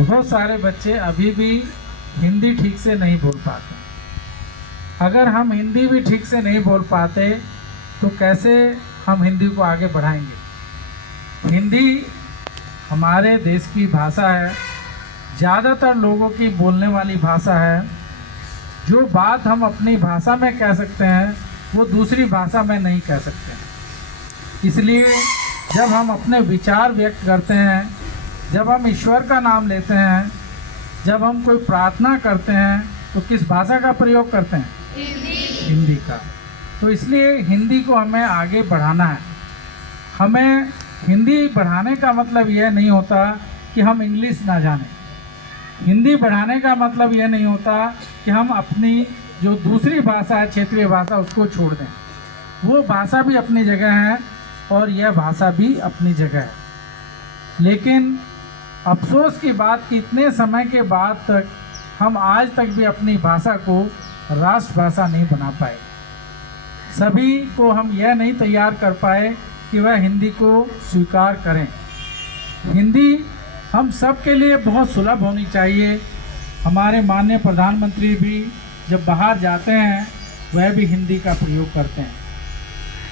बहुत सारे बच्चे अभी भी हिंदी ठीक से नहीं बोल पाते। अगर हम हिंदी भी ठीक से नहीं बोल पाते तो कैसे हम हिंदी को आगे बढ़ाएंगे। हिंदी हमारे देश की भाषा है, ज़्यादातर लोगों की बोलने वाली भाषा है। जो बात हम अपनी भाषा में कह सकते हैं वो दूसरी भाषा में नहीं कह सकते। इसलिए जब हम अपने विचार व्यक्त करते हैं, जब हम ईश्वर का नाम लेते हैं, जब हम कोई प्रार्थना करते हैं तो किस भाषा का प्रयोग करते हैं? हिंदी का। तो इसलिए हिंदी को हमें आगे बढ़ाना है। हमें हिंदी बढ़ाने का मतलब यह नहीं होता कि हम इंग्लिश ना जानें। हिंदी बढ़ाने का मतलब यह नहीं होता कि हम अपनी जो दूसरी भाषा है, क्षेत्रीय भाषा, उसको छोड़ दें। वो भाषा भी अपनी जगह है और यह भाषा भी अपनी जगह है। लेकिन अफसोस की बात कि इतने समय के बाद तक हम आज तक भी अपनी भाषा को राष्ट्रभाषा नहीं बना पाए। सभी को हम यह नहीं तैयार कर पाए कि वह हिंदी को स्वीकार करें। हिंदी हम सब के लिए बहुत सुलभ होनी चाहिए। हमारे माननीय प्रधानमंत्री भी जब बाहर जाते हैं वह भी हिंदी का प्रयोग करते हैं।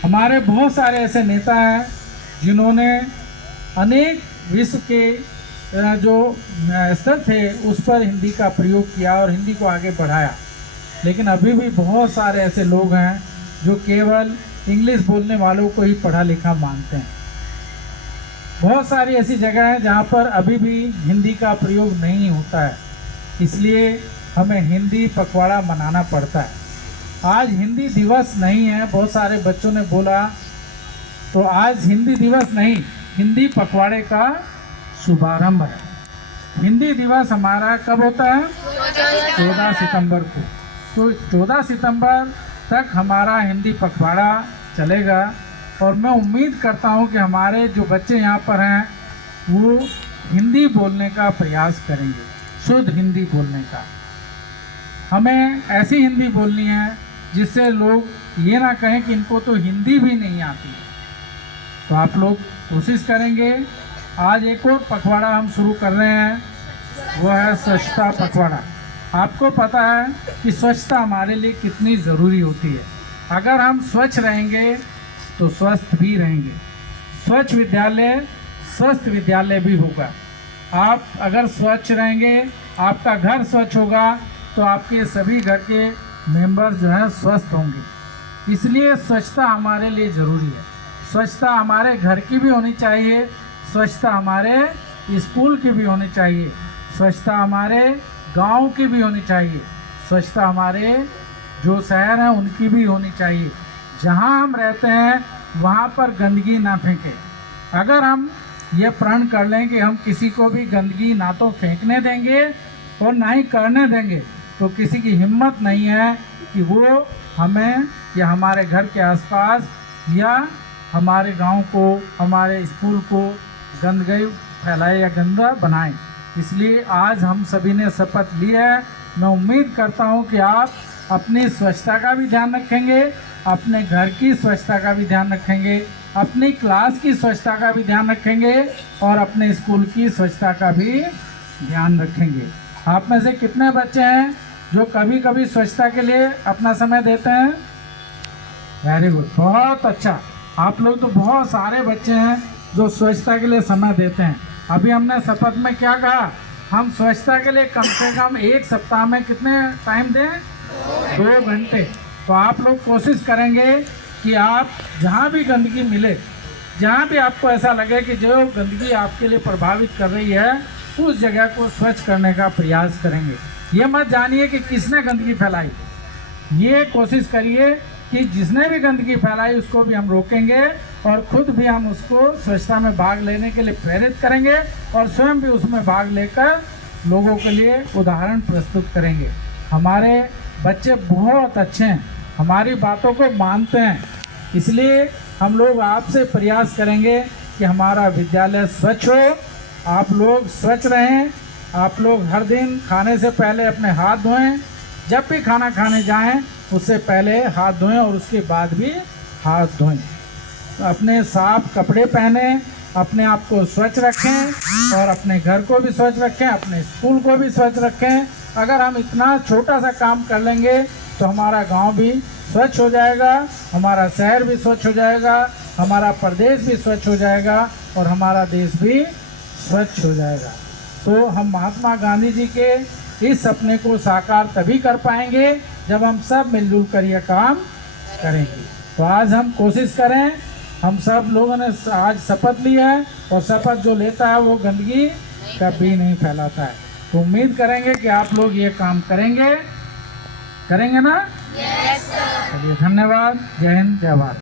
हमारे बहुत सारे ऐसे नेता हैं जिन्होंने अनेक विश्व के जो स्तर थे उस पर हिंदी का प्रयोग किया और हिंदी को आगे बढ़ाया। लेकिन अभी भी बहुत सारे ऐसे लोग हैं जो केवल इंग्लिश बोलने वालों को ही पढ़ा लिखा मानते हैं। बहुत सारी ऐसी जगह हैं जहाँ पर अभी भी हिंदी का प्रयोग नहीं होता है। इसलिए हमें हिंदी पखवाड़ा मनाना पड़ता है। आज हिंदी दिवस नहीं है, बहुत सारे बच्चों ने बोला, तो आज हिंदी दिवस नहीं, हिंदी पखवाड़े का शुभारंभ है। हिंदी दिवस हमारा कब होता है? 14 सितंबर को। तो 14 सितंबर तक हमारा हिंदी पखवाड़ा चलेगा और मैं उम्मीद करता हूं कि हमारे जो बच्चे यहाँ पर हैं वो हिंदी बोलने का प्रयास करेंगे, शुद्ध हिंदी बोलने का। हमें ऐसी हिंदी बोलनी है जिससे लोग ये ना कहें कि इनको तो हिंदी भी नहीं आती। तो आप लोग कोशिश करेंगे। आज एक और पखवाड़ा हम शुरू कर रहे हैं, वो है स्वच्छता पखवाड़ा। आपको पता है कि स्वच्छता हमारे लिए कितनी ज़रूरी होती है। अगर हम स्वच्छ रहेंगे तो स्वस्थ भी रहेंगे। स्वच्छ विद्यालय स्वस्थ विद्यालय भी होगा। आप अगर स्वच्छ रहेंगे, आपका घर स्वच्छ होगा तो आपके सभी घर के मेंबर्स जो हैं स्वस्थ होंगे। इसलिए स्वच्छता हमारे लिए ज़रूरी है। स्वच्छता हमारे घर की भी होनी चाहिए, स्वच्छता हमारे स्कूल की भी होनी चाहिए, स्वच्छता हमारे गांव की भी होनी चाहिए, स्वच्छता हमारे जो शहर हैं उनकी भी होनी चाहिए। जहां हम रहते हैं वहां पर गंदगी ना फेंकें। अगर हम ये प्रण कर लें कि हम किसी को भी गंदगी ना तो फेंकने देंगे और ना ही करने देंगे, तो किसी की हिम्मत नहीं है कि वो हमें या हमारे घर के आसपास या हमारे गांव को, हमारे स्कूल को गंदगी फैलाए या गंदा बनाए। इसलिए आज हम सभी ने शपथ ली है। मैं उम्मीद करता हूं कि आप अपनी स्वच्छता का भी ध्यान रखेंगे, अपने घर की स्वच्छता का भी ध्यान रखेंगे, अपनी क्लास की स्वच्छता का भी ध्यान रखेंगे और अपने स्कूल की स्वच्छता का भी ध्यान रखेंगे। आप में से कितने बच्चे हैं जो कभी कभी स्वच्छता के लिए अपना समय देते हैं? वेरी गुड, बहुत अच्छा। आप लोग तो बहुत सारे बच्चे हैं जो स्वच्छता के लिए समय देते हैं। अभी हमने शपथ में क्या कहा? हम स्वच्छता के लिए कम से कम एक सप्ताह में कितने टाइम दें? 2 घंटे। तो आप लोग कोशिश करेंगे कि आप जहाँ भी गंदगी मिले, जहाँ भी आपको ऐसा लगे कि जो गंदगी आपके लिए प्रभावित कर रही है, उस जगह को स्वच्छ करने का प्रयास करेंगे। ये मत जानिए कि किसने गंदगी फैलाई, ये कोशिश करिए कि जिसने भी गंदगी फैलाई उसको भी हम रोकेंगे और खुद भी हम उसको स्वच्छता में भाग लेने के लिए प्रेरित करेंगे और स्वयं भी उसमें भाग लेकर लोगों के लिए उदाहरण प्रस्तुत करेंगे। हमारे बच्चे बहुत अच्छे हैं, हमारी बातों को मानते हैं। इसलिए हम लोग आपसे प्रयास करेंगे कि हमारा विद्यालय स्वच्छ हो, आप लोग स्वच्छ रहें। आप लोग हर दिन खाने से पहले अपने हाथ धोएं, जब भी खाना खाने जाएं उससे पहले हाथ धोएं और उसके बाद भी हाथ धोएं। अपने साफ कपड़े पहने, अपने आप को स्वच्छ रखें और अपने घर को भी स्वच्छ रखें, अपने स्कूल को भी स्वच्छ रखें। अगर हम इतना छोटा सा काम कर लेंगे तो हमारा गांव भी स्वच्छ हो जाएगा, हमारा शहर भी स्वच्छ हो जाएगा, हमारा प्रदेश भी स्वच्छ हो जाएगा और हमारा देश भी स्वच्छ हो जाएगा। तो हम महात्मा गांधी जी के इस सपने को साकार तभी कर पाएंगे जब हम सब मिलजुल कर यह काम करेंगे। तो आज हम कोशिश करें, हम सब लोगों ने आज शपथ ली है और शपथ जो लेता है वो गंदगी कभी नहीं फैलाता है। तो उम्मीद करेंगे कि आप लोग ये काम करेंगे ना? Yes sir. चलिए, धन्यवाद। जय हिंद, जय भारत।